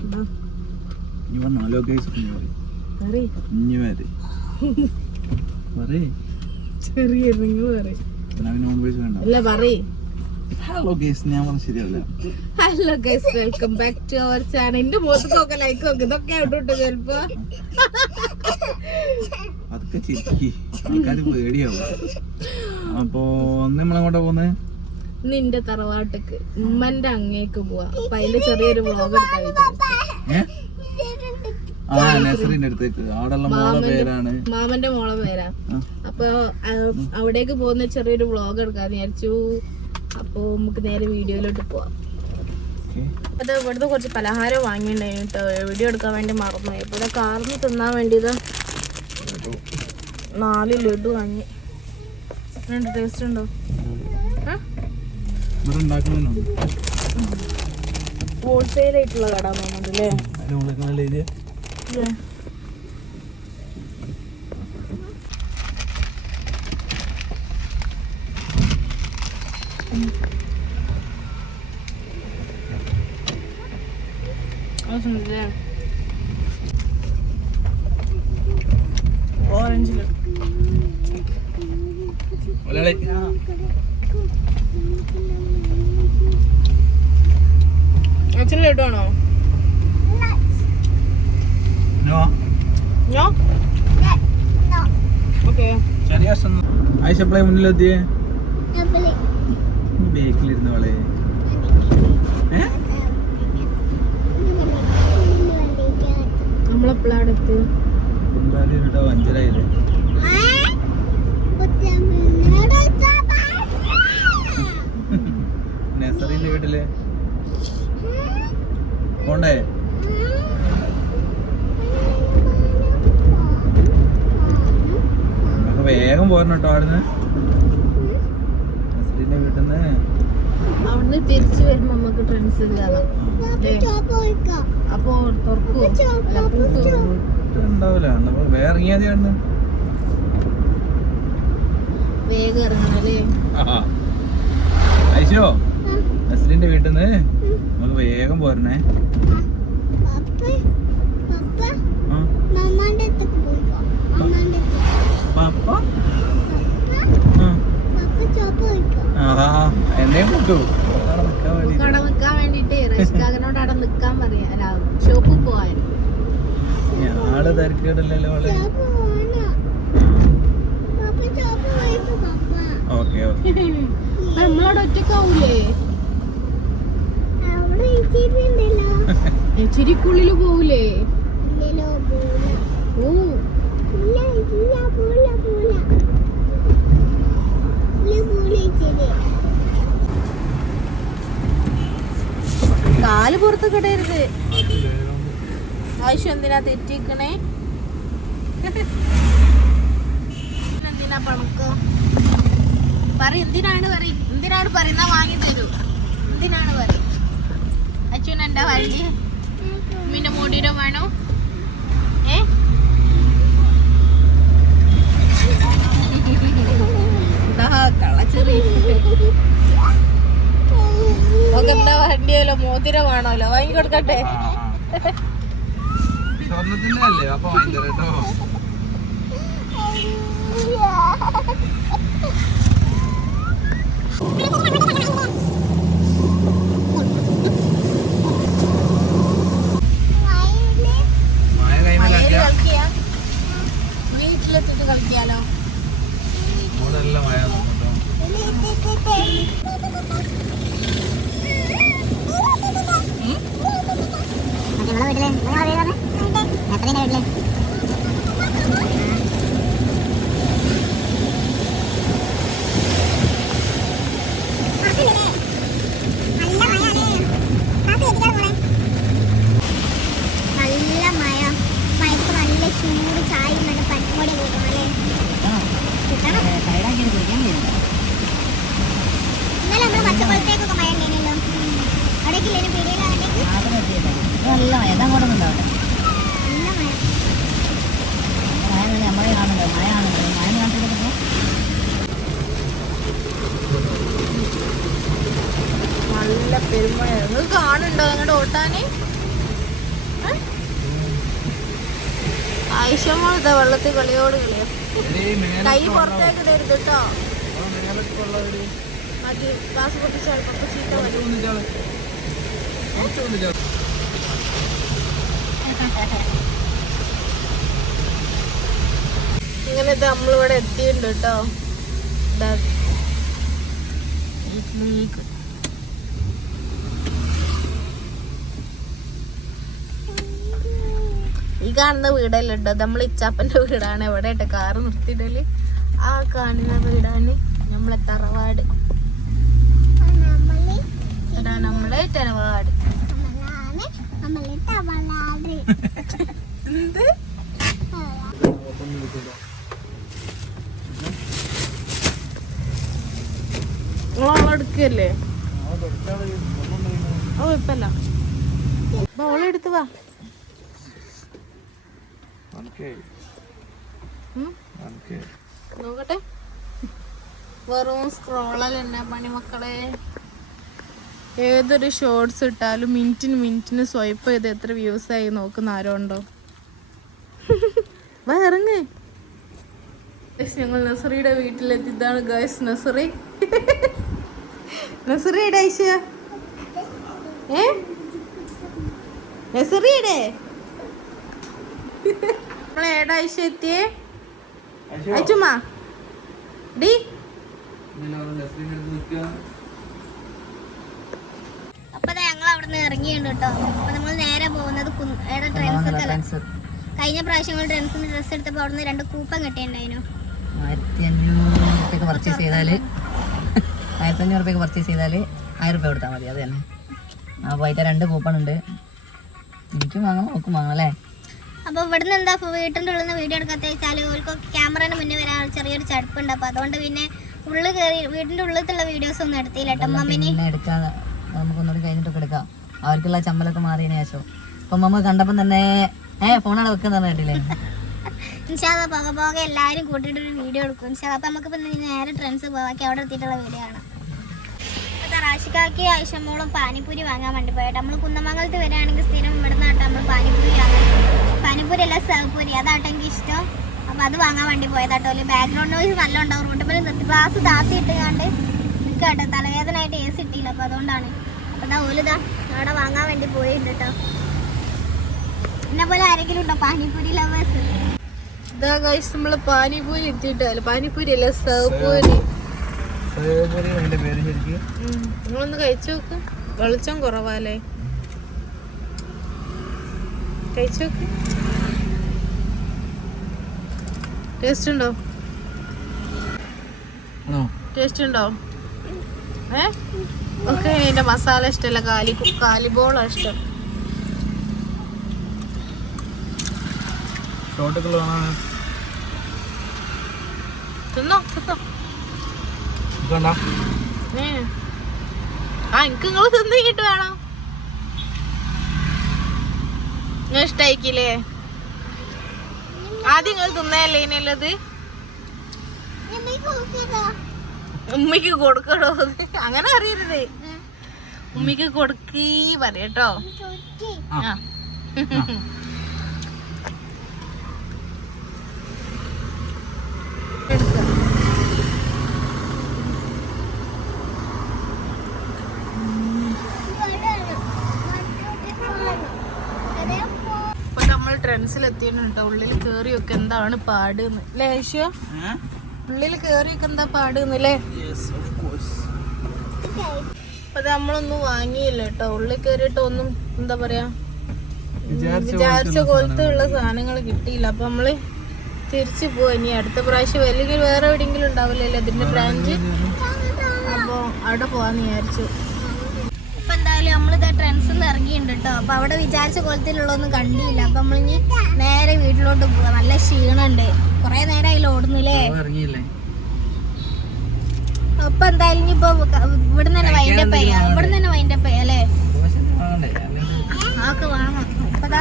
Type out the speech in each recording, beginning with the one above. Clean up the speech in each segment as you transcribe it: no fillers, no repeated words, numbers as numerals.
Hello guys hello guys ഞാൻ പറഞ്ഞ ശരിയല്ല. Hello guys, welcome back to our channel. എന്റെ മുഖത്തൊക്കെ ലൈക്ക് നോക്ക്, ഇതൊക്കെ ഇട്ടോട്ട് ചിലപ്പോ അതൊക്കെ ചിരിക്കി ആൾക്കാര് പേടിയാവും. അപ്പൊ നമ്മളെങ്ങോട്ടാ പോന്നെ? നിന്റെ തറവാട്ടക്ക് ഉമ്മന്റെ അങ്ങേക്ക് പോവാ. അപ്പൊ അതിന്റെ ചെറിയൊരു വ്ളോഗ് നഴ്സറിന്റെ അടുത്തേക്ക്. അവിടെയുള്ള മോളെ പേരാണ്, മാമന്റെ മോളെ പേരാ. അപ്പൊ അവിടേക്ക് പോകുന്ന ചെറിയൊരു വ്ളോഗ് എടുക്കാന്ന് വിചാരിച്ചു. അപ്പൊ നമുക്ക് നേരെ വീഡിയോയിലോട്ട് പോവാം. അത് ഇവിടുത്തെ കുറച്ച് പലഹാരം വാങ്ങിണ്ടായിരുന്നു കേട്ടോ, വീഡിയോ എടുക്കാൻ വേണ്ടി മറന്നു. ഇവിടെ കാറിന് തിന്നാൻ വേണ്ടിയത് 4 ലഡു വാങ്ങി. ടേസ്റ്റ് ഉണ്ടോ? ഹോൾസെയിൽ ആയിട്ടുള്ള കട തോന്നുന്നുണ്ട് അല്ലേ? ഓറഞ്ചില് അച്ഛന് ലഡുവാണോ? ആയിഷപ്പളെ മുന്നിലെത്തിയേ ബേക്കിലിരുന്ന വളെ നമ്മളെപ്പോഴാണെത്തി? 5:30 നഴ്സറിന്റെ വീട്ടില് പോണ്ടേ? നമുക്ക് വേഗം പോരണം കേട്ടോ. അവിടുന്ന് നഴ്സറിന്റെ വീട്ടിന്ന് അവിടുന്ന് തിരിച്ചു വരുമ്പോ നമുക്ക് ഫ്രണ്ട്സ് അപ്പൊ ഉണ്ടാവില്ല. നമ്മൾ വേറെ ഇറങ്ങിയാൽ അവിടുന്ന് വേഗം ഇറങ്ങണല്ലേ? ഐശോ, നസ്ലിന്റെ വീട്ടിന്ന് നമുക്ക് വേഗം പോരണേ. എന്നെ കൂട്ടു കട നിക്കാൻ വേണ്ടിട്ട് റഷ്കാകനോട് അവിടെ നിക്കാൻ പറയാ, ഷോപ്പിൽ പോവാൻ. ഞാള് തിരക്കിടല്ലോ. Okay okay. നമ്മളവിടെ ഒറ്റക്കാവൂലേ? ചിരിക്കുള്ളില് പോവൂലേ? കാല് പുറത്ത് കിടരുത്. ആവശ്യം എന്തിനാ തെറ്റിക്കണേ? എന്തിനാ പണക്കം? എന്തിനാണ് പറയുന്ന വാങ്ങി തരൂ. എന്തിനാണ് പറയും? അച്ഛൻ എന്താ വഴി പിന്നെ മൂടിയിടം വേണോ? കളച്ചെറി എന്താ വണ്ടിയല്ലോ, മോതിരം വേണമല്ലോ, വാങ്ങിക്കൊടുക്കട്ടെ. സ്വർണ്ണത്തിന്റെ അല്ലേ? അപ്പൊ വാങ്ങിത്തരട്ടോ. വീട്ടിലെത്തിട്ട് കളിക്കാലോ. നല്ല മഴ അങ്ങോട്ടൊന്നുണ്ടാവില്ല. മഴ നമ്മളെ കാണുന്നത് മഴ കാണുന്നത് മഴ കാണിച്ചിട്ട് നല്ല പെരുമഴ. നിങ്ങൾ കാണുന്നുണ്ടോ അങ്ങോട്ട് ഓട്ടാന്? ഐഷമ്മ ഇതാ വെള്ളത്തിൽ കളിയോട് കളിയോ. കൈ പുറത്തേക്ക് ഇടരുത് കേട്ടോ. മതി ഗ്ലാസ് പൊട്ടിച്ചാൽ പപ്പ ചീത്ത വരും. ഇങ്ങനത്തെ നമ്മളിവിടെ എത്തിയിട്ടുണ്ട് കേട്ടോ. ഈ കാണുന്ന വീടല്ല കേട്ടോ, നമ്മൾ ഇച്ചാപ്പന്റെ വീടാണ്. എവിടെ ഇട്ട കാറ് നിർത്തിയിടല്. ആ കാണുന്ന വീടാണ് നമ്മളെ തറവാട്. നമ്മളെ തറവാട്. എന്ത് നിങ്ങളെടുക്കല്ലേ? ഓ ഇപ്പല്ല ഓളെടുത്ത് വാ. നോക്കട്ടെ. വെറും സ്ക്രോളൽ തന്നെ പണി മക്കളെ. ഏതൊരു ഷോർട്സ് ഇട്ടാലും മിനിറ്റിന് സ്വൈപ്പ് ചെയ്ത് എത്ര വ്യൂസ് ആയി നോക്കുന്ന ആരോ ഉണ്ടോ? വാ ഇറങ്ങ്. ഞങ്ങൾ നസറിയുടെ വീട്ടിലെത്തി. ഇതാണ് ഗൈസ് നസറി. നസറിയുടെ ഐഷ നസറിയുടെ നമ്മളെ ഏടാ ഐഷ എത്തിയേ? അയച്ചുമാ ഡി. അപ്പൊ ഞങ്ങൾ അവിടുന്ന് ഇറങ്ങിയുണ്ട് കേട്ടോ. അപ്പൊ നമ്മൾ നേരെ പോകുന്നത് ട്രെൻഡ്സ്. കഴിഞ്ഞ പ്രാവശ്യങ്ങൾ ട്രെൻഡ്സിന് ഡ്രസ്സ് എടുത്തപ്പോൾ അവിടുന്ന് 2 കൂപ്പൺ കിട്ടിയിട്ടുണ്ടായിരുന്നു. 1500 പർച്ചേസ് ചെയ്താല് 1500 പർച്ചേസ് ചെയ്താൽ 1000 രൂപ കൊടുത്താൽ മതി. അത് തന്നെ. അപ്പോൾ അതിൻ്റെ 2 കൂപ്പൺ ഉണ്ട്. എനിക്കും വാങ്ങാം, നോക്കും വാങ്ങാം അല്ലേ. അപ്പോൾ ഇവിടുന്ന് എന്താ വീട്ടിൻ്റെ ഉള്ളിൽ നിന്ന് വീഡിയോ എടുക്കാത്ത വെച്ചാൽ ഓർക്ക് ക്യാമറേൻ്റെ മുന്നേ വരാൻ ചെറിയൊരു ചടുപ്പുണ്ട്. അപ്പോൾ അതുകൊണ്ട് പിന്നെ ഉള്ളിൽ കയറി വീടിൻ്റെ ഉള്ളിലത്തുള്ള വീഡിയോസ് ഒന്നും എടുത്തില്ല കേട്ടോ. മമ്മിനെ എടുക്കാം, നമുക്കൊന്നുകൂടി കഴിഞ്ഞിട്ടൊക്കെ എടുക്കാം. അവർക്കുള്ള ചമ്മലൊക്കെ മാറിയതിന് ശേഷം. അപ്പം മമ്മ കണ്ടപ്പം തന്നെ ഫോണാണ് വെക്കുന്ന കേട്ടില്ലേ. ഇൻഷാല്ലാ പോകെ പോകെ എല്ലാവരും കൂട്ടിയിട്ടൊരു വീഡിയോ എടുക്കും ഇൻഷാല്ലാ. അപ്പം നമുക്കിപ്പോൾ നേരെ ട്രെൻഡ്സ് പോവാക്കി അവിടെ എത്തിയിട്ടുള്ള വീഡിയോ ആണ്. അപ്പോൾ റാഷിക്കാക്കി ആയിഷമ്മോളും പാനിപ്പൂരി വാങ്ങാൻ വേണ്ടി പോയിട്ട് നമ്മൾ കുന്നമംഗലത്ത് വരികയാണെങ്കിൽ സ്ഥിരം ഇവിടെ നിന്നാട്ടോ നമ്മൾ പാനിപ്പൂരി വാങ്ങാൻ. പാനിപ്പൂരി അല്ല സേവ്പൂരി, അതാട്ടോ എനിക്ക് ഇഷ്ടം. അപ്പോൾ അത് വാങ്ങാൻ വേണ്ടി പോയതാട്ടോ. ബാക്ക്ഗ്രൗണ്ട് നോയ്സ് നല്ല ഉണ്ടാവും. റൂട്ട് മേലെ നിർത്തി ഗ്ലാസ് താത്തി ഇട്ടുകൊണ്ട് നിൽക്കാട്ടോ. തലവേദനയായിട്ട് AC ഇട്ടില്ല, അപ്പോൾ അതുകൊണ്ടാണ്. അപ്പോൾ ഇതാ ഓലിതാ അവിടെ വാങ്ങാൻ വേണ്ടി പോയിട്ടുണ്ട് കേട്ടോ. എന്നെ പോലെ ആരെങ്കിലും ഉണ്ടോ പാനിപ്പൂരി ലവേഴ്സ്? ഇതാ ഗൈസ് നമ്മള് പാനിപൂരി എത്തിയിട്ടല്ലോ. പാനിപ്പൂരി അല്ല സേവ്പൂരി. നിങ്ങളൊന്ന് കഴിച്ചു നോക്ക്. വെളിച്ചം കുറവാല്ലേ, കഴിച്ചു നോക്ക്. ടേസ്റ്റ് ഉണ്ടോ? ടേസ്റ്റ് ഉണ്ടോ? ഓക്കെ. ഇതിന്റെ മസാല ഇഷ്ടമല്ല, കാലിബോളാ ഇഷ്ടം. തിന്നോ തിന്നോ. എനിക്ക് നിങ്ങൾ തിന്നിട്ട് വേണം. നിങ്ങൾ ഇഷ്ടായിക്കില്ലേ? ആദ്യം നിങ്ങൾ തിന്നല്ലേ ഇനിയുള്ളത്? ഉമ്മയ്ക്ക് കൊടുക്കണോ? അങ്ങനെ അറിയരുത്. ഉമ്മയ്ക്ക് കൊടുക്കീ പറയട്ടോ. ആ ട്രെൻഡ്സിലെത്തിയിട്ടോ. ഉള്ളിൽ കേറിയൊക്കെ എന്താണ് പാട് ലേശോ? ഉള്ളിൽ കേറിയൊക്കെ എന്താ പാട് അല്ലേ? അപ്പൊ നമ്മളൊന്നും വാങ്ങിയില്ല കേട്ടോ. ഉള്ളിൽ കേറിയിട്ട് ഒന്നും എന്താ പറയാ വിചാരിച്ച പോലത്തെ ഉള്ള സാധനങ്ങൾ കിട്ടിയില്ല. അപ്പൊ നമ്മള് തിരിച്ചു പോയി. ഇനി അടുത്ത പ്രാവശ്യം അല്ലെങ്കിൽ വേറെ എവിടെയെങ്കിലും ഉണ്ടാവില്ലല്ലോ ഇതിന്റെ ബ്രാഞ്ച്. അപ്പൊ അവിടെ പോവാന്ന് വിചാരിച്ചു. ഇപ്പൊ എന്തായാലും നമ്മളിത് ട്രെൻഡ്സിൽ നിന്ന് ഇറങ്ങിയിട്ടുണ്ട് കേട്ടോ. അപ്പൊ അവിടെ വിചാരിച്ച കോലത്തിലുള്ളതൊന്നും കണ്ടില്ല. അപ്പൊ നമ്മളിനി നേരെ വീട്ടിലോട്ട് പോവാ. നല്ല ക്ഷീണുണ്ട്, കൊറേ നേരമായി ഓടുന്നില്ലേ. അപ്പൊ എന്തായാലും ഇനിയിപ്പോ ഇവിടെ തന്നെ വൈൻഡപ്പ് ചെയ്യാം. ഇവിടെ തന്നെ വൈൻഡപ്പ് ചെയ്യാം അല്ലേ? ആക്കെ വാങ്ങാം. അപ്പൊ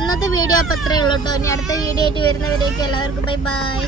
ഇന്നത്തെ വീഡിയോ അപ്പൊ അത്രേ ഉള്ളൂ കേട്ടോ. ഇനി അടുത്ത വീഡിയോ ആയിട്ട് വരുന്നവരേക്കും എല്ലാവർക്കും ബൈ ബൈ.